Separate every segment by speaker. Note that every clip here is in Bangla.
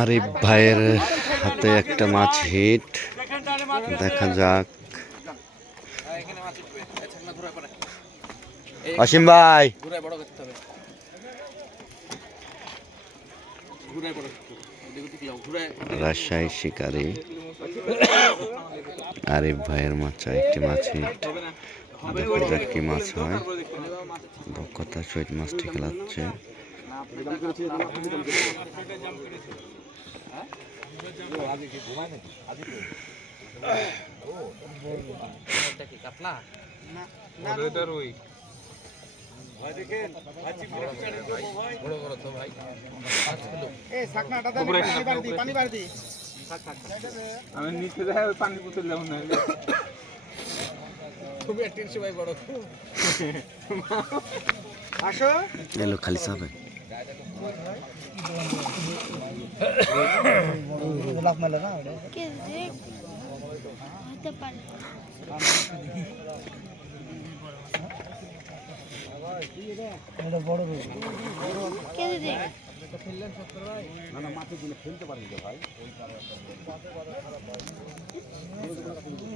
Speaker 1: আরিফ ভাইয়ের হাতে একটা মাছ হিট। দেখা যাক। অসীম ভাই। রাজশাহী শিকারি। আরিফ ভাইয়ের মাছ একটি মাছ হিট। দেখা যাক কি মাছ হয়। দক্ষতার সহিত মাছটি খেলাচ্ছে।
Speaker 2: আমি নিচে যাই পানি পুতুল যাব না
Speaker 3: তুমি তিনশো ভাই বড়
Speaker 1: এলো খালি সাবে
Speaker 4: কে রে হতে পারে
Speaker 1: বিগ সাইজের একটা রুই
Speaker 4: কে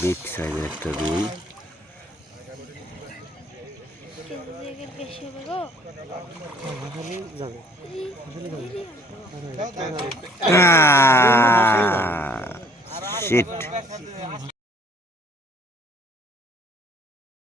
Speaker 4: রে সাইজের একটা রুই।
Speaker 1: শিট